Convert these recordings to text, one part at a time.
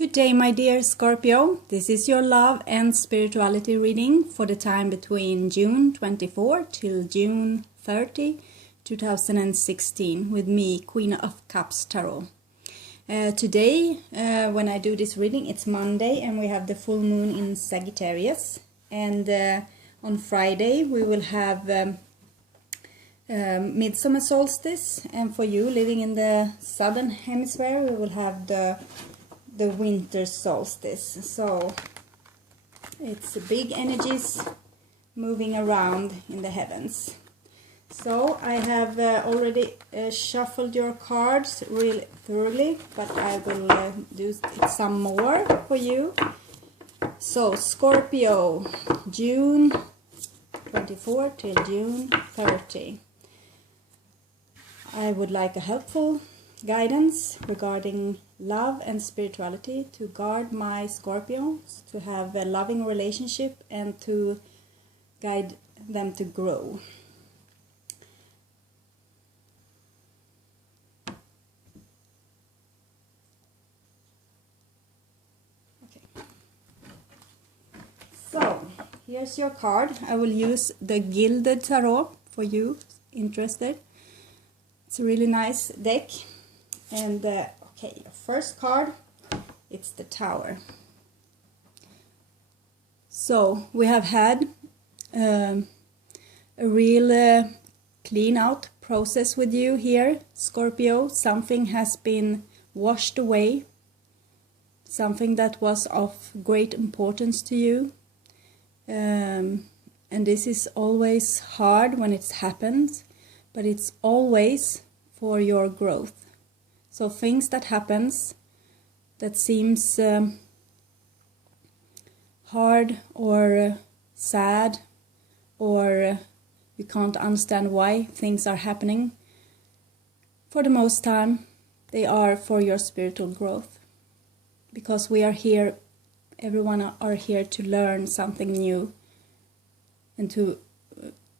Good day, my dear Scorpio. This is your love and spirituality reading for the time between June 24 till June 30, 2016 with me, Queen of Cups Tarot. Today, when I do this reading, it's Monday and we have the full moon in Sagittarius. And on Friday, we will have midsummer solstice. And for you living in the southern hemisphere, we will have the winter solstice. So it's big energies moving around in the heavens. So I have already shuffled your cards really thoroughly, but I will do some more for you. So Scorpio, June 24 till June 30. I would like a helpful guidance regarding love and spirituality to guard my Scorpions, to have a loving relationship and to guide them to grow. Okay. So, here's your card. I will use the Gilded Tarot for you interested. It's a really nice deck. And okay, your first card, it's the Tower. So we have had a real clean out process with you here, Scorpio. Something has been washed away, something that was of great importance to you. And this is always hard when it happens, but it's always for your growth. So things that happens that seems hard or sad, or you can't understand why things are happening, for the most time they are for your spiritual growth. Because we are here, everyone are here to learn something new and to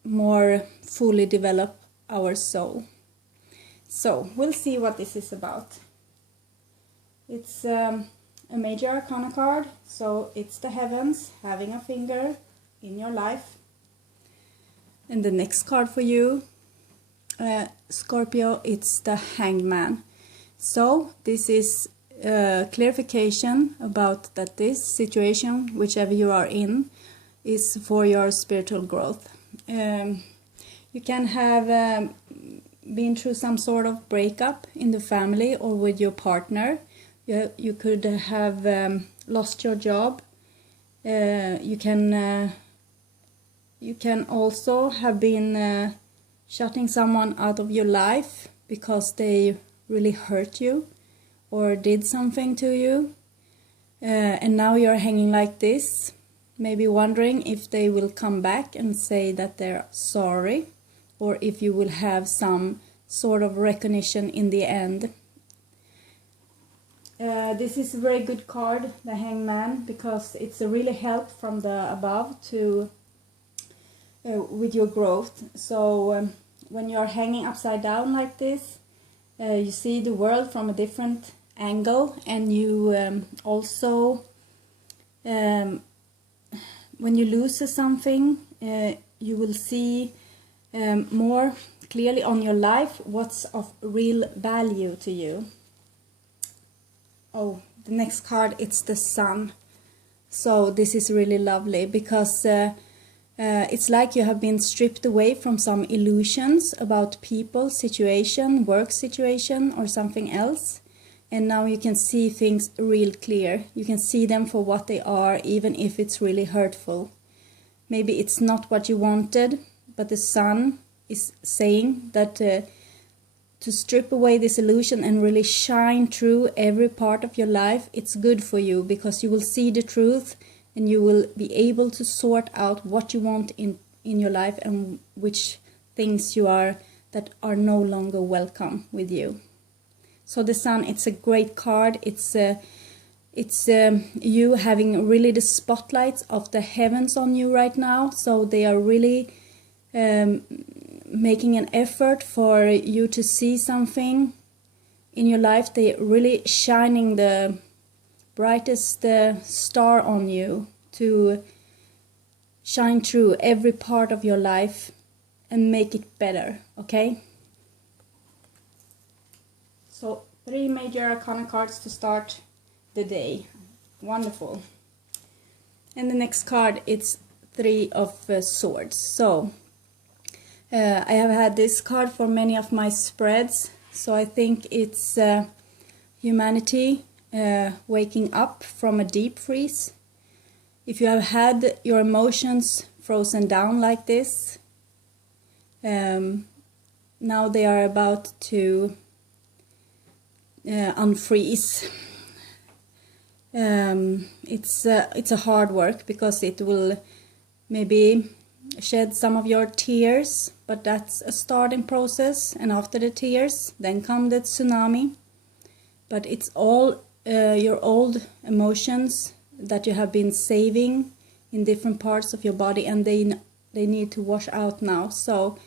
more fully develop our soul. So, we'll see what this is about. It's a major arcana card, so it's the heavens having a finger in your life. And the next card for you, Scorpio, it's the Hangman. So, this is clarification about that this situation, whichever you are in, is for your spiritual growth. You can have been through some sort of breakup in the family or with your partner. You could have lost your job. You can also have been shutting someone out of your life because they really hurt you or did something to you. And now you're hanging like this, maybe wondering if they will come back and say that they're sorry, or if you will have some sort of recognition in the end. This is a very good card, the Hangman, because it's a really help from the above to with your growth. So when you are hanging upside down like this, you see the world from a different angle, and you also, when you lose something, you will see more clearly on your life what's of real value to you. Oh, the next card, it's the Sun. So this is really lovely because it's like you have been stripped away from some illusions about people, situation, work situation, or something else. And now you can see things real clear. You can see them for what they are, even if it's really hurtful. Maybe it's not what you wanted, but the Sun is saying that to strip away this illusion and really shine through every part of your life, it's good for you because you will see the truth and you will be able to sort out what you want in your life and which things you are that are no longer welcome with you. So the Sun, it's a great card. It's you having really the spotlights of the heavens on you right now. So they are really making an effort for you to see something in your life. They really shining the brightest star on you to shine through every part of your life and make it better, okay? So 3 major arcana cards to start the day. Wonderful. And the next card, it's 3 of Swords. So I have had this card for many of my spreads, so I think it's humanity waking up from a deep freeze. If you have had your emotions frozen down like this, now they are about to unfreeze. It's a hard work because it will maybe shed some of your tears, but that's a starting process, and after the tears then come the tsunami. But it's all your old emotions that you have been saving in different parts of your body, and they need to wash out now. So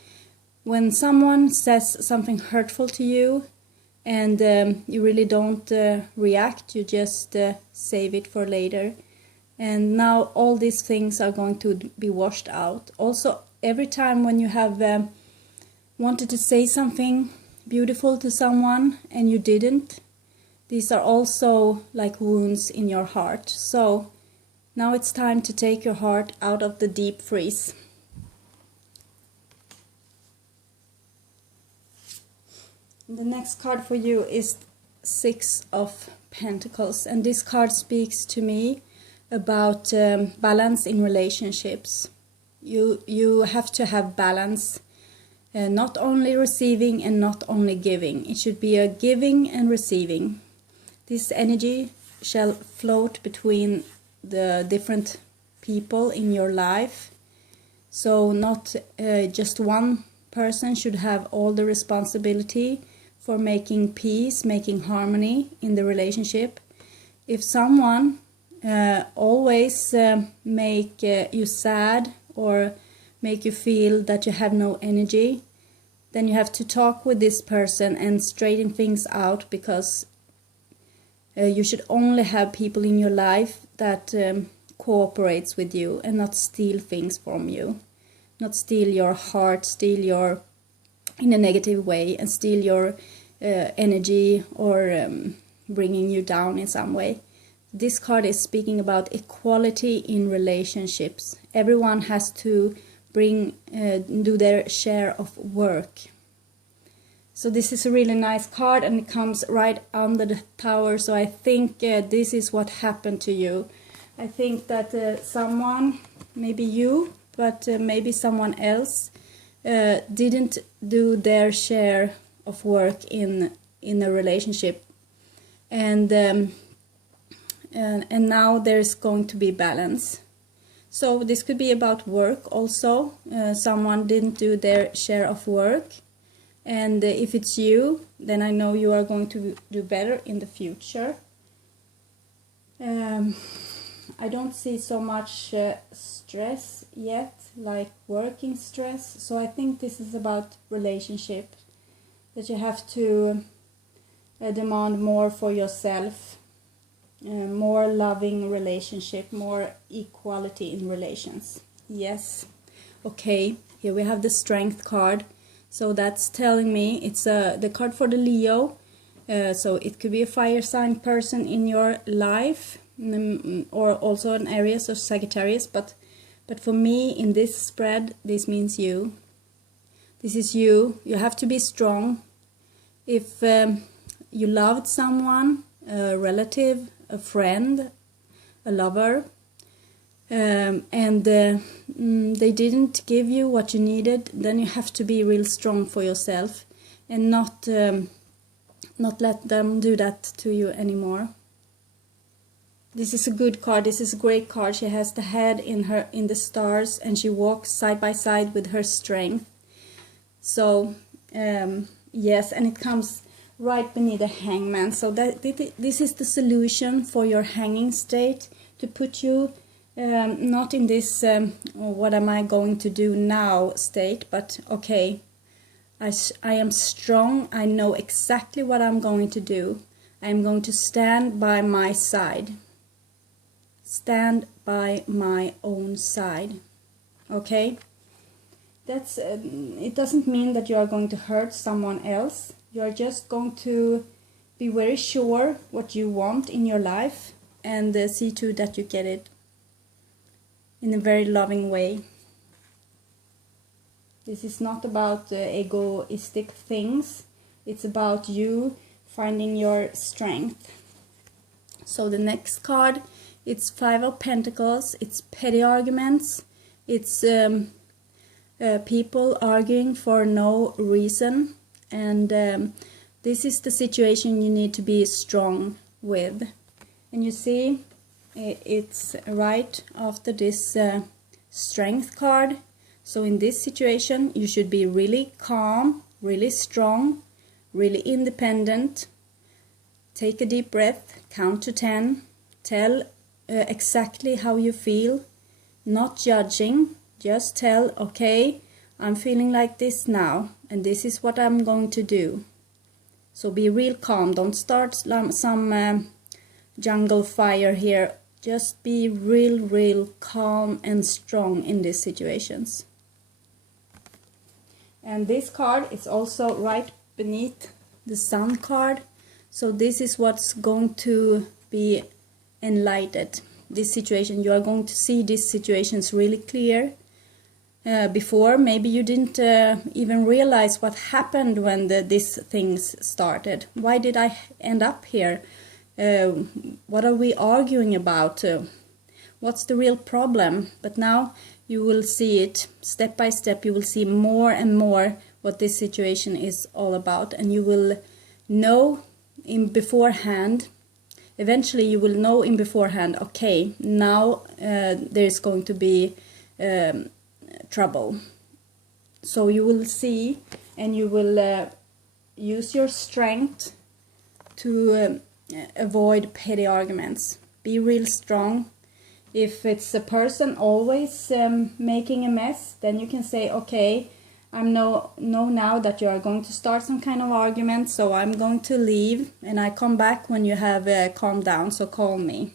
when someone says something hurtful to you and you really don't react, you just save it for later. And now all these things are going to be washed out. Also, every time when you have wanted to say something beautiful to someone and you didn't, these are also like wounds in your heart. So now it's time to take your heart out of the deep freeze. The next card for you is 6 of Pentacles, and this card speaks to me about balance in relationships. You have to have balance, not only receiving and not only giving. It should be a giving and receiving. This energy shall float between the different people in your life. So not just one person should have all the responsibility for making peace, making harmony in the relationship. If someone always make you sad or make you feel that you have no energy, then you have to talk with this person and straighten things out, because you should only have people in your life that cooperates with you and not steal things from you, not steal your heart, steal your in a negative way, and steal your energy or bringing you down in some way. This card is speaking about equality in relationships. Everyone has to do their share of work. So this is a really nice card, and it comes right under the Tower. So I think this is what happened to you. I think that someone, maybe you, but maybe someone else, didn't do their share of work in a relationship, and now there's going to be balance. So this could be about work also. Someone didn't do their share of work, and if it's you, then I know you are going to do better in the future. I don't see so much stress yet, like working stress. So I think this is about relationship, that you have to demand more for yourself, more loving relationship, more equality in relations. Yes. Okay, here we have the Strength card. So that's telling me it's the card for the Leo. So it could be a fire sign person in your life, or also an Aries or Sagittarius. But for me, in this spread, this means you. This is you. You have to be strong. If you loved someone, a relative, a friend, a lover, and they didn't give you what you needed, then you have to be real strong for yourself and not let them do that to you anymore. This is a good card. This is a great card. She has the head in the stars, and she walks side by side with her strength. So yes, and it comes right beneath the Hangman. So this is the solution for your hanging state, to put you not in this what am I going to do now state, but okay, I am strong. I know exactly what I'm going to do. I'm going to stand by my side. stand by my own side. Okay? That's it doesn't mean that you are going to hurt someone else. You are just going to be very sure what you want in your life and see to that you get it in a very loving way. This is not about egoistic things. It's about you finding your strength. So the next card, it's 5 of Pentacles. It's petty arguments. It's people arguing for no reason. And this is the situation you need to be strong with. And you see, it's right after this strength card. So in this situation, you should be really calm, really strong, really independent. Take a deep breath, count to 10. Tell exactly how you feel, not judging. Just tell, okay, I'm feeling like this now, and this is what I'm going to do. So be real calm. Don't start some jungle fire here. Just be real calm and strong in these situations. And this card is also right beneath the Sun card. So this is what's going to be enlightened. This situation, you are going to see these situations really clear. Before, maybe you didn't even realize what happened when these things started. Why did I end up here? What are we arguing about? What's the real problem? But now you will see it step by step. You will see more and more what this situation is all about, and you will know in beforehand. Eventually you will know in beforehand, okay, now there's going to be trouble. So you will see, and you will use your strength to avoid petty arguments. Be real strong. If it's a person always making a mess, then you can say, okay, I know now that you are going to start some kind of argument, so I'm going to leave, and I come back when you have calmed down, so call me.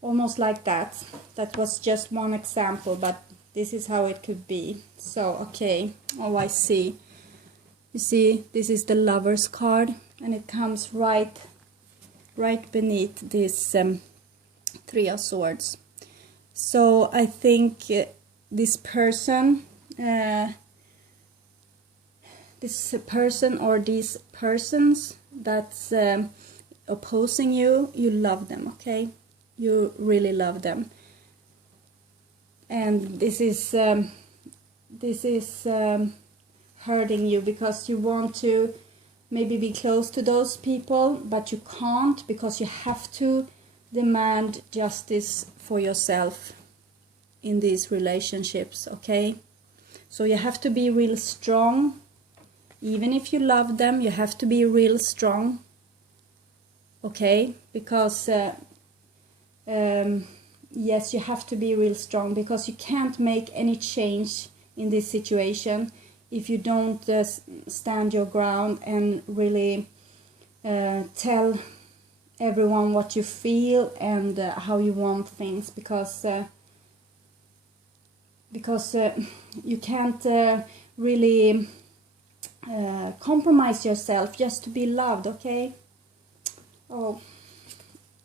Almost like that. That was just one example, but this is how it could be. So, okay. Oh, I see. You see, this is the Lover's card, and it comes right beneath this 3 of Swords. So I think this person or these persons that's opposing you, you love them, okay? You really love them. And this is hurting you because you want to maybe be close to those people, but you can't because you have to demand justice for yourself in these relationships, okay? So you have to be real strong. Even if you love them, you have to be real strong, okay? Because yes, you have to be real strong, because you can't make any change in this situation if you don't stand your ground and really tell everyone what you feel and how you want things, because you can't really compromise yourself just to be loved, okay? Oh.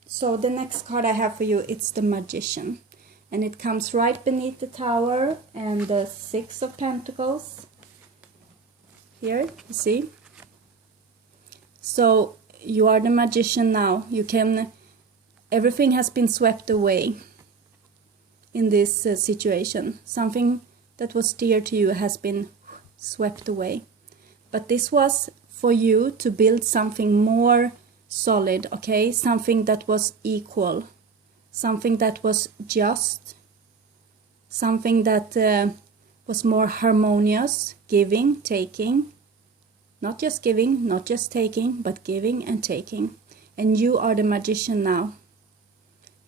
So the next card I have for you, it's the Magician. And it comes right beneath the Tower and the 6 of Pentacles. Here, you see? So you are the Magician now. You can, everything has been swept away in this situation. Something that was dear to you has been swept away. But this was for you to build something more solid, okay? Something that was equal, something that was just, something that was more harmonious, giving, taking, not just giving, not just taking, but giving and taking. And you are the Magician now.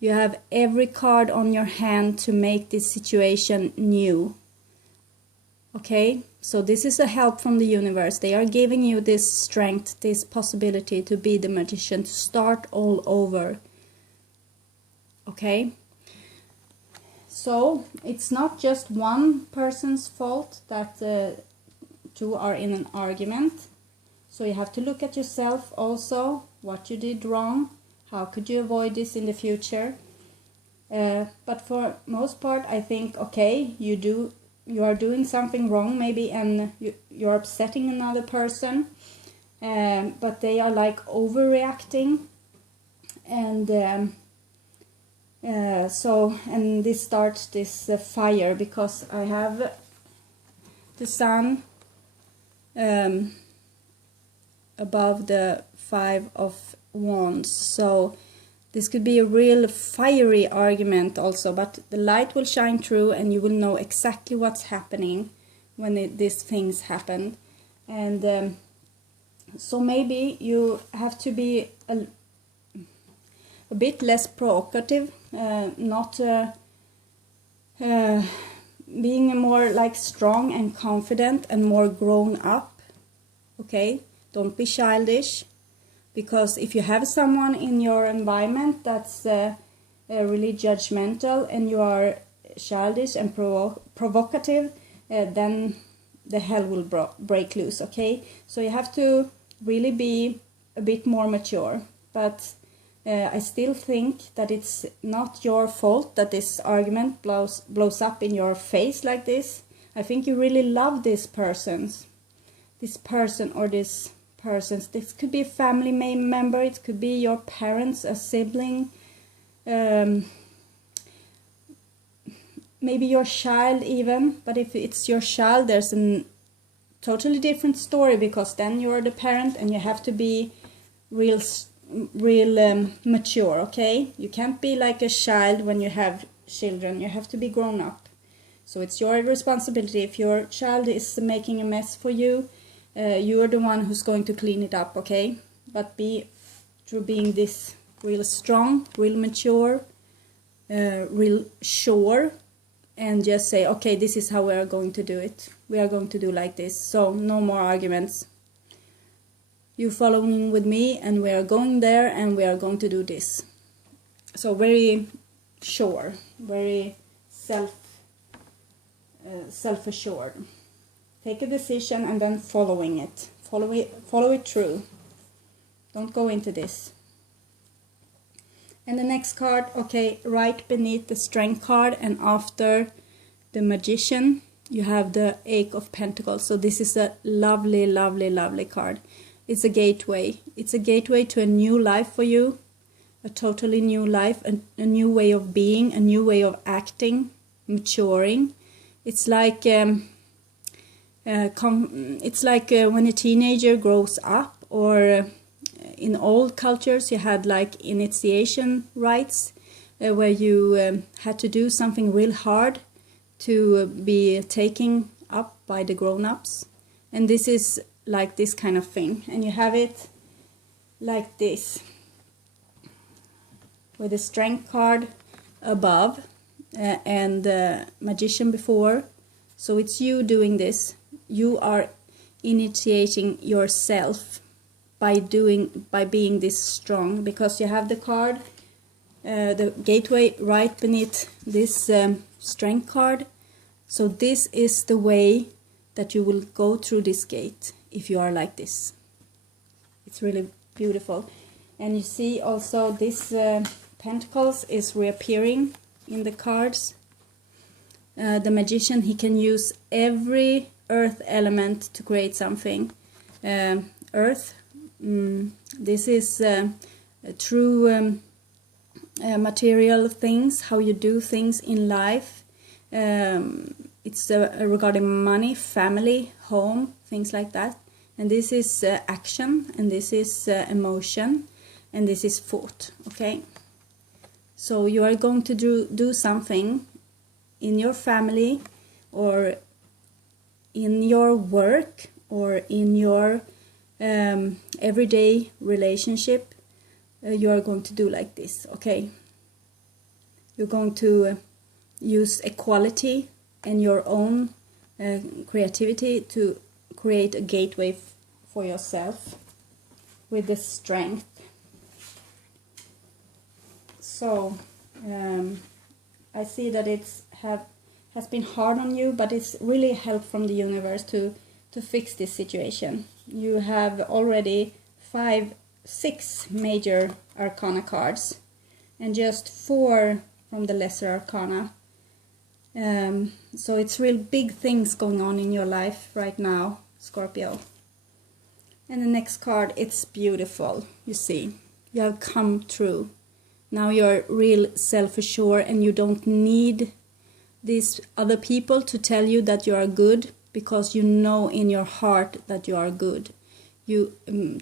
You have every card on your hand to make this situation new, okay? So this is a help from the universe. They are giving you this strength, this possibility to be the Magician, to start all over. Okay? So it's not just one person's fault that two are in an argument. So you have to look at yourself also, what you did wrong, how could you avoid this in the future. But for most part, I think, okay, you are doing something wrong maybe, and you're upsetting another person, but they are like overreacting, and and this starts this fire, because I have the sun above the 5 of Wands, so this could be a real fiery argument also, but the light will shine through and you will know exactly what's happening when these things happen. And so maybe you have to be a bit less provocative, not being more like strong and confident and more grown up. Okay, don't be childish. Because if you have someone in your environment that's really judgmental and you are childish and provocative, then the hell will break loose, okay? So you have to really be a bit more mature. But I still think that it's not your fault that this argument blows up in your face like this. I think you really love this person or this persons. This could be a family member, it could be your parents, a sibling, maybe your child even. But if it's your child, there's a totally different story, because then you're the parent and you have to be real mature, okay? You can't be like a child when you have children, you have to be grown up. So it's your responsibility. If your child is making a mess for you, you are the one who's going to clean it up, okay? But through being this real strong, real mature, real sure, and just say, okay, this is how we are going to do it. We are going to do like this. So no more arguments. You following with me, and we are going there, and we are going to do this. So very sure, very self-assured. Take a decision and then following it. Follow it through. Don't go into this. And the next card, okay, right beneath the Strength card and after the Magician, you have the 8 of Pentacles. So this is a lovely, lovely, lovely card. It's a gateway. It's a gateway to a new life for you. A totally new life, a new way of being, a new way of acting, maturing. It's like when a teenager grows up, or in old cultures you had like initiation rites, where you had to do something real hard to be taken up by the grown-ups. And this is like this kind of thing, and you have it like this, with the Strength card above and the Magician before. So it's you doing this. You are initiating yourself by being this strong, because you have the card, the gateway right beneath this Strength card. So this is the way that you will go through this gate if you are like this. It's really beautiful. And you see also this Pentacles is reappearing in the cards. The Magician, he can use every earth element to create something. Earth, this is true material things, how you do things in life. It's regarding money, family, home, things like that. And this is action, and this is emotion, and this is thought, okay? So you are going to do something in your family, or in your work, or in your everyday relationship. You are going to do like this, okay? You're going to use equality and your own creativity to create a gateway for yourself with the Strength. So I see that it's has been hard on you, but it's really help from the universe to fix this situation. You have already 6 major arcana cards and just 4 from the lesser arcana. So it's real big things going on in your life right now, Scorpio. And the next card, it's beautiful. You see, you have come through. Now you're real self-assured and you don't need these other people to tell you that you are good, because you know in your heart that you are good. You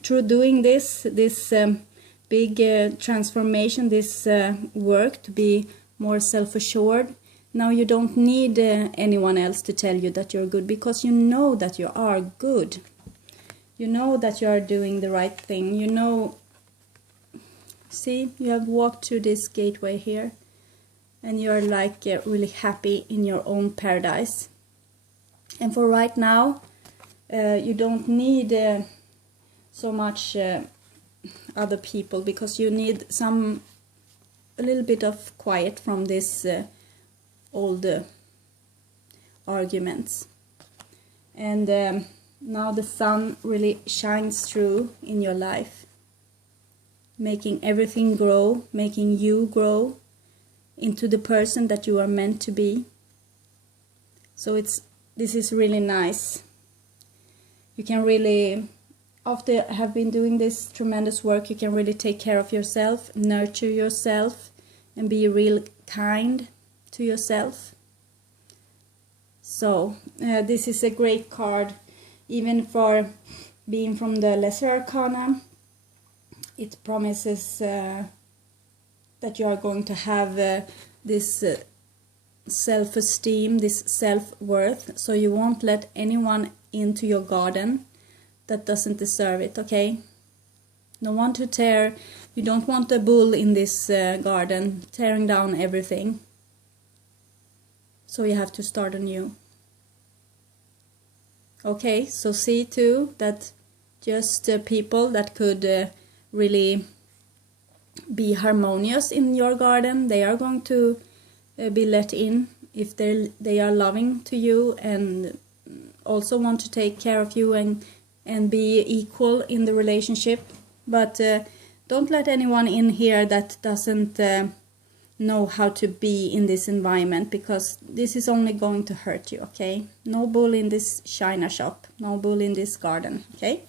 through doing this big transformation, this work to be more self-assured, now you don't need anyone else to tell you that you're good, because you know that you are good. You know that you are doing the right thing. You know, see, you have walked through this gateway here and you're like really happy in your own paradise. And for right now, you don't need so much other people, because you need a little bit of quiet from this old arguments. And now the sun really shines through in your life, making everything grow, making you grow into the person that you are meant to be. So this is really nice. You can really, after have been doing this tremendous work, you can really take care of yourself, nurture yourself, and be real kind to yourself. So this is a great card, even for being from the lesser arcana. It promises that you are going to have this self-esteem, this self-worth, so you won't let anyone into your garden that doesn't deserve it, okay? No one to tear. You don't want a bull in this garden tearing down everything. So you have to start anew. Okay, so see too that just people that could really be harmonious in your garden, they are going to be let in if they are loving to you and also want to take care of you and be equal in the relationship. But don't let anyone in here that doesn't know how to be in this environment, because this is only going to hurt you, okay? No bull in this china shop, no bull in this garden, okay?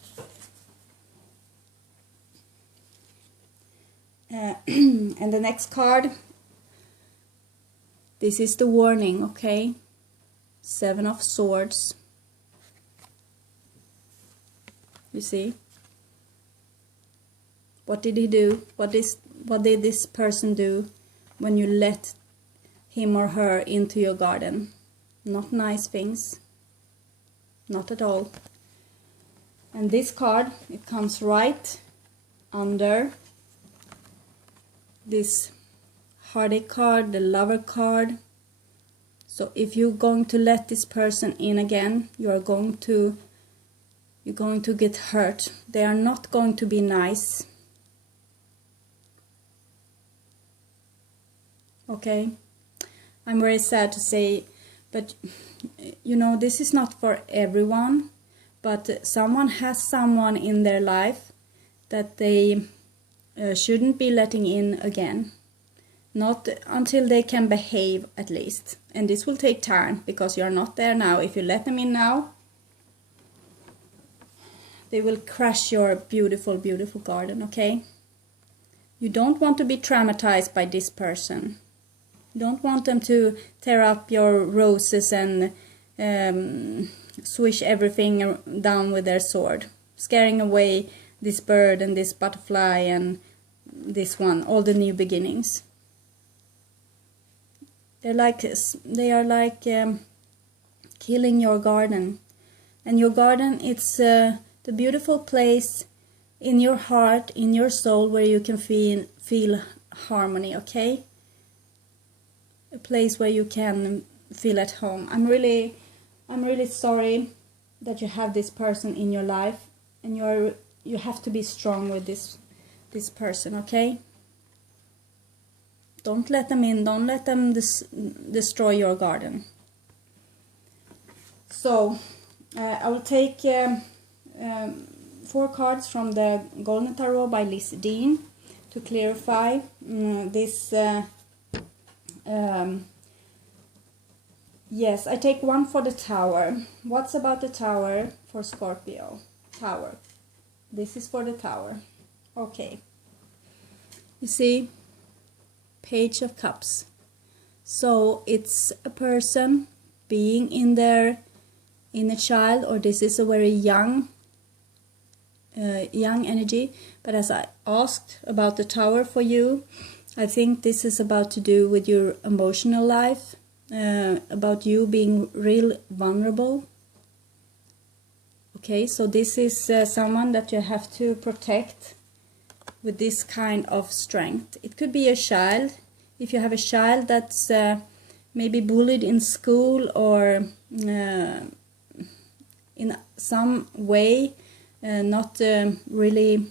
And the next card, this is the warning, okay? 7 of Swords. You see? What did he do? What did this person do when you let him or her into your garden? Not nice things. Not at all. And this card, it comes right under this heartache card, the lover card. So if you're going to let this person in again, you're going to get hurt. They are not going to be nice. Okay, I'm very sad to say, but you know, this is not for everyone, but someone has someone in their life that they shouldn't be letting in again. Not until they can behave, at least. And this will take time, because you're not there now. If you let them in now, they will crush your beautiful, beautiful garden, okay? You don't want to be traumatized by this person. You don't want them to tear up your roses and swish everything down with their sword, scaring away this bird and this butterfly and this one, all the new beginnings. They are like killing your garden. And your garden, it's the beautiful place in your heart, in your soul, where you can feel harmony, okay? A place where you can feel at home. I'm really sorry that you have this person in your life, and you have to be strong with this person, okay? Don't let them in. Don't let them destroy your garden. So I will take 4 cards from the Golden Tarot by Liz Dean to clarify this. Yes, I take 1 for the Tower. What's about the Tower for Scorpio? Tower. This is for the Tower. Okay. You see, Page of Cups. So it's a person being in their inner child, or this is a very young energy. But as I asked about the Tower for you, I think this is about to do with your emotional life, about you being real vulnerable. Okay, so this is someone that you have to protect with this kind of strength. It could be a child. If you have a child that's maybe bullied in school or in some way not really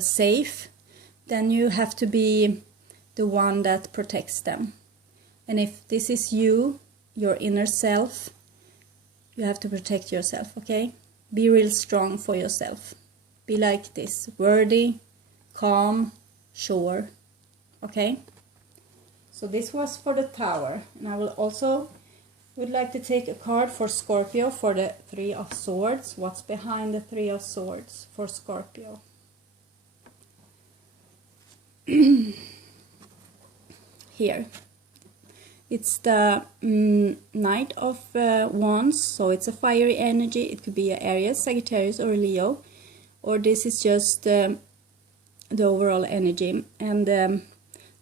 safe, then you have to be the one that protects them. And if this is you, your inner self, you have to protect yourself, okay? Be real strong for yourself. Be like this, worthy, calm, sure, okay? So this was for the Tower. And I will also would like to take a card for Scorpio for the 3 of Swords. What's behind the 3 of Swords for Scorpio? Here. It's the Knight of Wands, so it's a fiery energy. It could be an Aries, Sagittarius, or a Leo. Or this is just the overall energy. And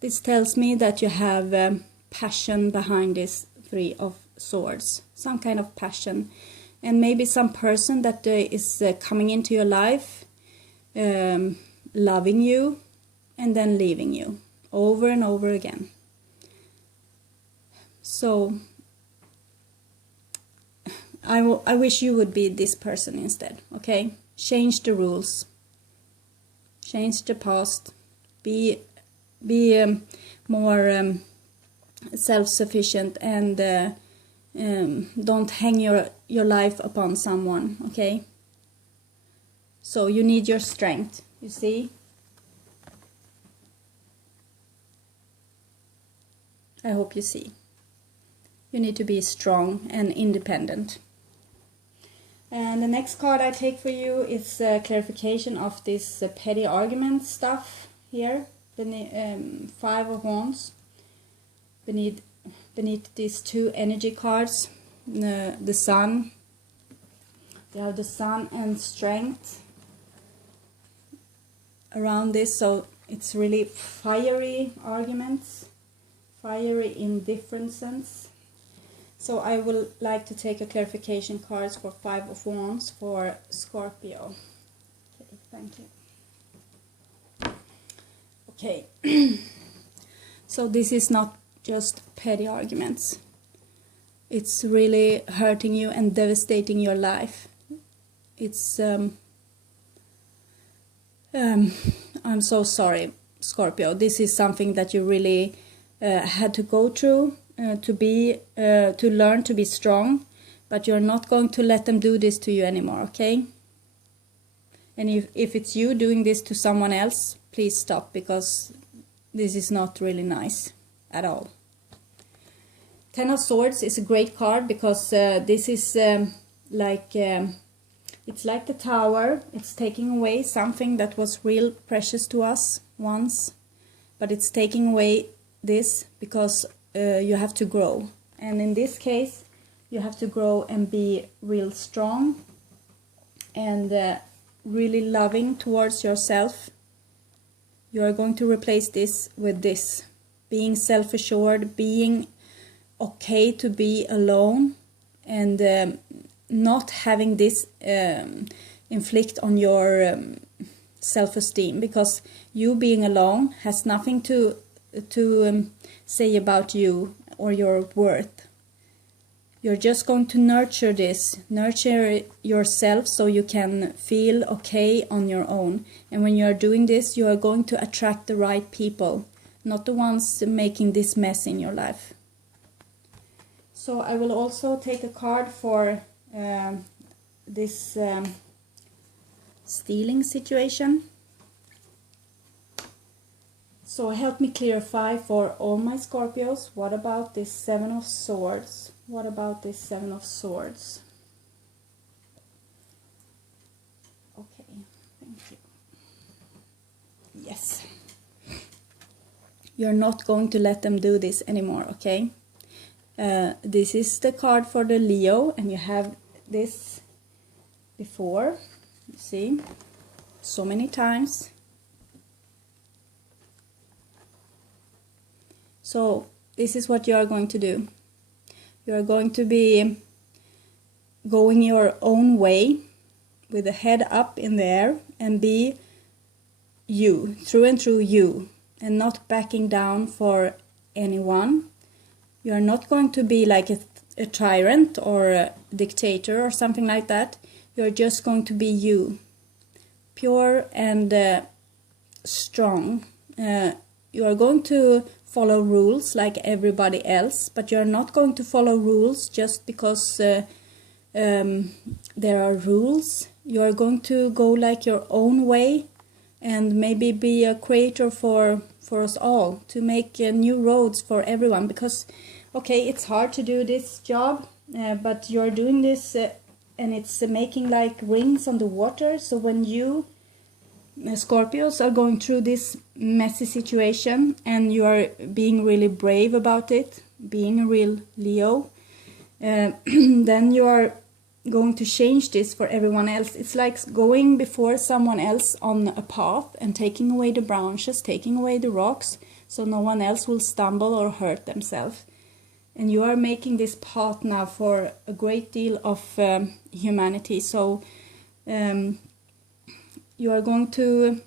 this tells me that you have passion behind this 3 of Swords. Some kind of passion. And maybe some person that is coming into your life, loving you, and then leaving you over and over again. So I wish you would be this person instead, okay? Change the rules. Change the past. Be more self-sufficient, and don't hang your life upon someone, okay? So you need your strength, you see? I hope you see. You need to be strong and independent. And the next card I take for you is clarification of this petty argument stuff here. The 5 of Wands. Beneath these 2 energy cards, the Sun. You have the Sun and Strength around this, so it's really fiery arguments. Fiery in different sense. So I would like to take a clarification cards for 5 of Wands for Scorpio. Okay, thank you. Okay. So this is not just petty arguments. It's really hurting you and devastating your life. It's I'm so sorry, Scorpio. This is something that you really had to go through to learn to be strong, but you're not going to let them do this to you anymore, okay? And if it's you doing this to someone else, please stop, because this is not really nice at all. 10 of Swords is a great card because this is it's like the Tower. It's taking away something that was real precious to us once, but it's taking away this because you have to grow. And in this case, you have to grow and be real strong and really loving towards yourself. You are going to replace this with this. Being self-assured, being okay to be alone, and not having this inflict on your self-esteem, because you being alone has nothing to say about you or your worth. You're just going to nurture this, nurture yourself so you can feel okay on your own. And when you're doing this, you are going to attract the right people, not the ones making this mess in your life. So I will also take a card for this stealing situation. So help me clarify for all my Scorpios, what about this Seven of Swords? What about this Seven of Swords? Okay, thank you. Yes. You're not going to let them do this anymore, okay? This is the card for the Leo, and you have this before, you see, so many times. So this is what you are going to do. You are going to be going your own way with the head up in the air and be you, through and through you, and not backing down for anyone. You are not going to be like a tyrant or a dictator or something like that. You are just going to be you, pure and strong. You are going to follow rules like everybody else, but you are not going to follow rules just because there are rules. You are going to go like your own way and maybe be a creator for us all, to make new roads for everyone. Because, okay, it's hard to do this job, but you're doing this and it's making like rings on the water. So when you Scorpios are going through this messy situation and you are being really brave about it, being a real Leo, then you are going to change this for everyone else. It's like going before someone else on a path and taking away the branches, taking away the rocks, so no one else will stumble or hurt themselves. And you are making this path now for a great deal of humanity. So you are going to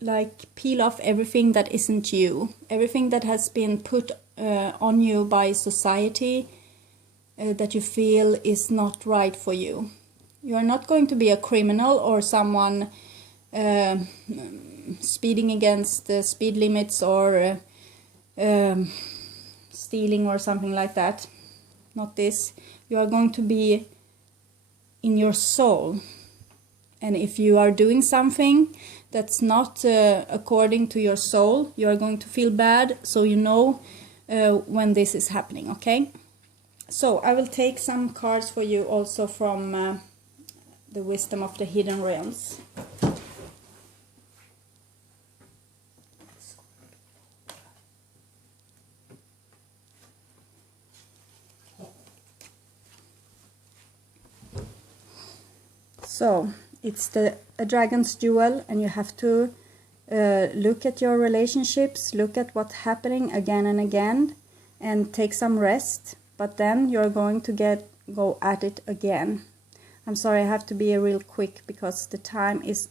like peel off everything that isn't you, everything that has been put on you by society that you feel is not right for you. You are not going to be a criminal or someone speeding against the speed limits or stealing or something like that. Not this. You are going to be in your soul. And if you are doing something that's not according to your soul, you are going to feel bad, so you know when this is happening, okay? So I will take some cards for you also from the Wisdom of the Hidden Realms. So it's a dragon's jewel, and you have to look at your relationships, look at what's happening again and again, and take some rest. But then you're going to go at it again. I'm sorry, I have to be real quick because the time is